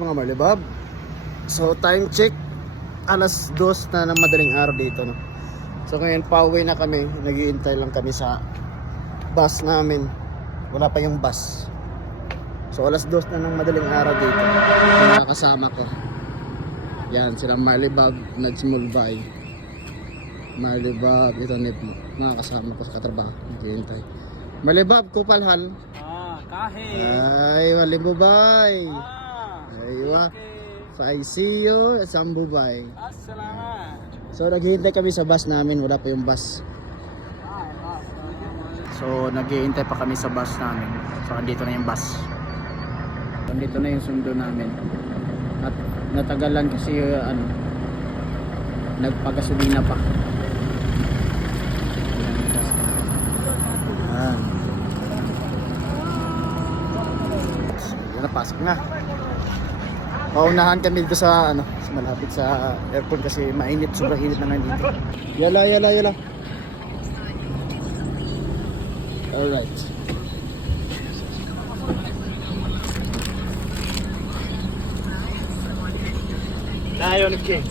Mga Marlibab. So, time check. Alas dos na ng madaling araw dito, no? So, ngayon, pauwi na kami. Naghihintay lang kami sa bus namin. Wala pa yung bus. So, alas dos na ng madaling araw dito. Yung mga kasama ko. Yan, silang Marlibab, Nagsmulbay. Marlibab, ito ni mga kasama ko sa katrabaho. Naghihintay. Marlibab, Kupalhal. Ah, kahit. Ay, Malibubay. Ah, Aywa. Faisiyo, Sambubay. assalamat. So naghihintay kami sa bus namin, wala pa yung bus. So naghihintay pa kami sa bus namin. So andito na yung bus. Andito na yung sundo namin. At natagalan kasi uh, ano nagpagasolina pa. Ayan. Yan na, pasok na. Paunahan kami dito sa ano, sa malapit sa airport kasi mainit, sobrang init na ngayon dito. Yala, yala, yala. Alright. Lion King.